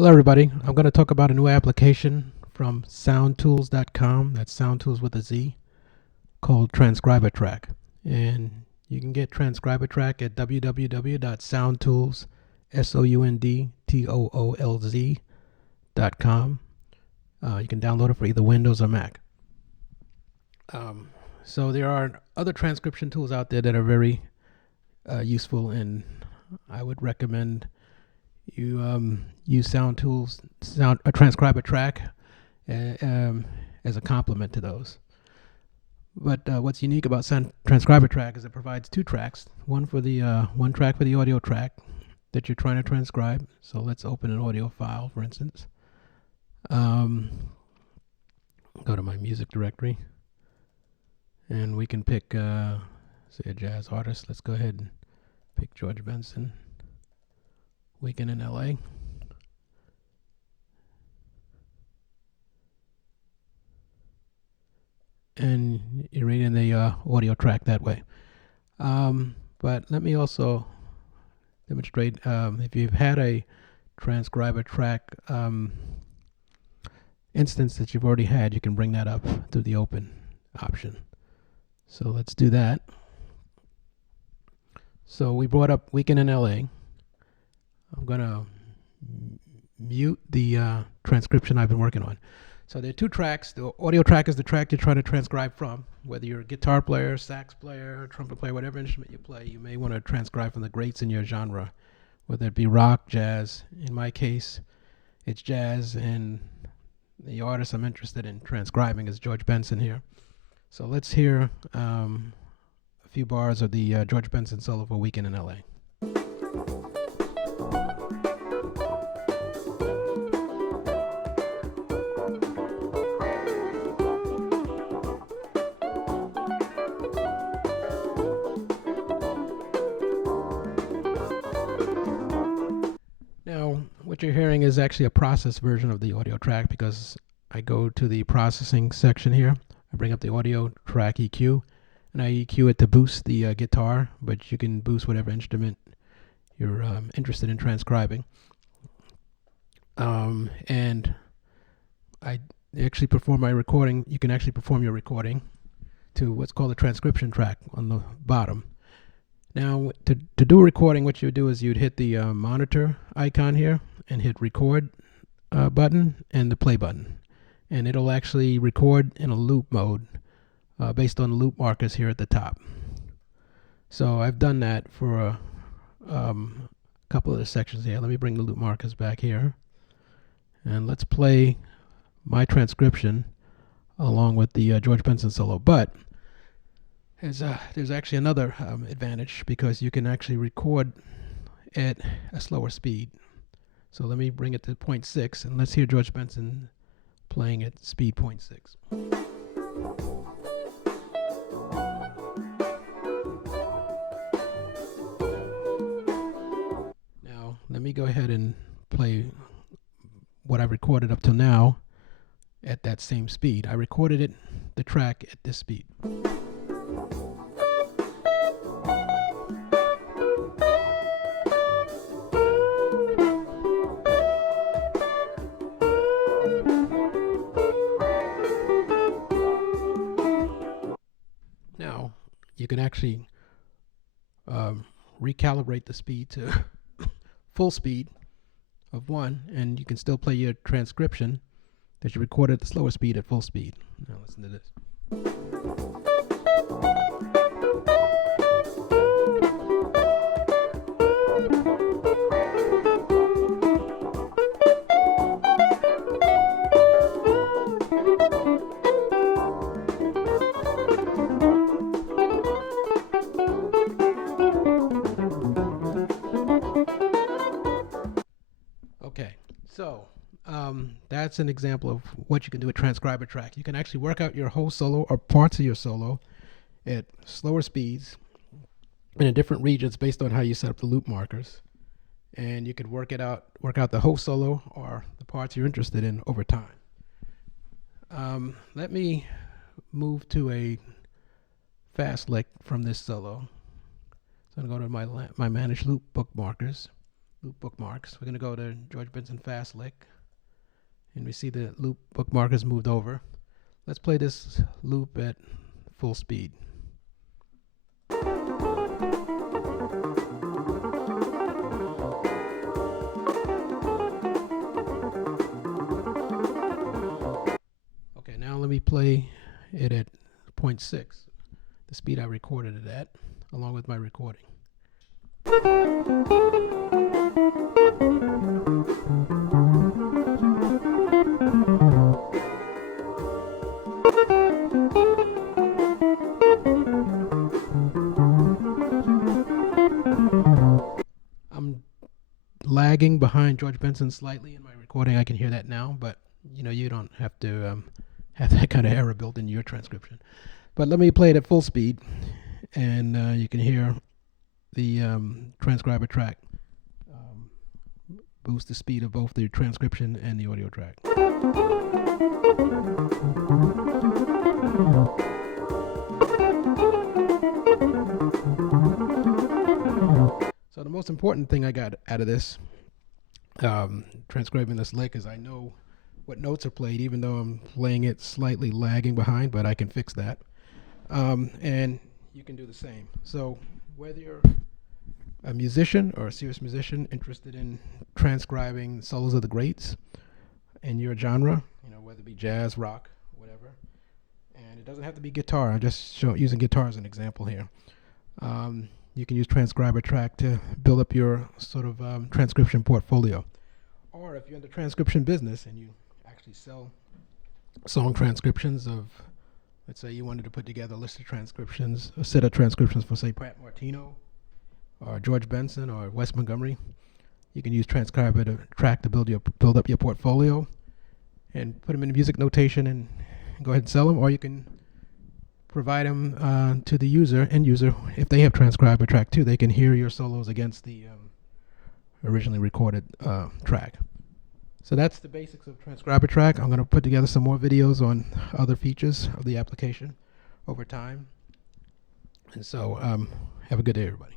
Hello everybody, I'm going to talk about a new application from Soundtoolz.com, that's Soundtoolz with a Z, called TranscriberTrack. And you can get TranscrberTrack at www.soundtoolz.com. You can download it for either Windows or Mac. So there are other transcription tools out there that are very useful, and I would recommend you use Soundtoolz, TranscriberTrack as a complement to those. But what's unique about TranscriberTrack is it provides two tracks, one track for the audio track that you're trying to transcribe. So let's open an audio file, for instance. Go to my music directory, and we can pick, say, a jazz artist. Let's go ahead and pick George Benson. Weekend in LA. And you're reading the audio track that way. But let me also demonstrate, if you've had a TranscriberTrack instance that you've already had, you can bring that up to the open option. So let's do that. So we brought up Weekend in LA. I'm going to mute the transcription I've been working on. So there are two tracks. The audio track is the track you're trying to transcribe from. Whether you're a guitar player, sax player, trumpet player, whatever instrument you play, you may want to transcribe from the greats in your genre, whether it be rock, jazz. In my case, it's jazz, and the artist I'm interested in transcribing is George Benson here. So let's hear a few bars of the George Benson solo for Weekend in LA. Now, what you're hearing is actually a processed version of the audio track, because I go to the processing section here. I bring up the audio track EQ, and I EQ it to boost the guitar, but you can boost whatever instrument you're interested in transcribing. And I actually perform my recording. You can actually perform your recording to what's called a transcription track on the bottom. Now, to do a recording, what you would do is you'd hit the monitor icon here and hit record button and the play button. And it'll actually record in a loop mode based on the loop markers here at the top. So I've done that for a couple of the sections here. Let me bring the loop markers back here. And let's play my transcription along with the George Benson solo. But there's actually another advantage, because you can actually record at a slower speed. So let me bring it to 0.6, and let's hear George Benson playing at speed 0.6. Now let me go ahead and play what I've recorded up till now at that same speed. I recorded the track at this speed. Now, you can actually recalibrate the speed to full speed of 1, and you can still play your transcription that you recorded at the slower speed at full speed. Now listen to this. Okay, so that's an example of what you can do with TranscriberTrack. You can actually work out your whole solo or parts of your solo at slower speeds and in different regions based on how you set up the loop markers. And you can work out the whole solo or the parts you're interested in over time. Let me move to a fast lick from this solo. So I'm going to go to my manage loop bookmarkers. loop bookmarks. We're going to go to George Benson Fast Lick, and we see the loop bookmark has moved over. Let's play this loop at full speed. Okay, now let me play it at 0.6, the speed I recorded it at, along with my recording. I'm lagging behind George Benson slightly in my recording. I can hear that now, but you don't have to have that kind of error built into your transcription. But let me play it at full speed, and you can hear the TranscrberTrack boost the speed of both the transcription and the audio track. So the most important thing I got out of this transcribing this lick is I know what notes are played, even though I'm playing it slightly lagging behind, but I can fix that. And you can do the same. So whether you're a musician or a serious musician interested in transcribing solos of the greats in your genre, whether it be jazz, rock, whatever, and it doesn't have to be guitar. I'm just using guitar as an example here. You can use TranscriberTrack to build up your sort of transcription portfolio. Or if you're in the transcription business and you actually sell song transcriptions of, let's say you wanted to put together a list of transcriptions, a set of transcriptions for, say, Pat Martino or George Benson or Wes Montgomery, you can use TranscriberTrack to build up your portfolio and put them in music notation and go ahead and sell them. Or you can provide them to the end user. If they have TranscriberTrack too, they can hear your solos against the originally recorded track. So that's the basics of TranscriberTrack. I'm going to put together some more videos on other features of the application over time. And so have a good day, everybody.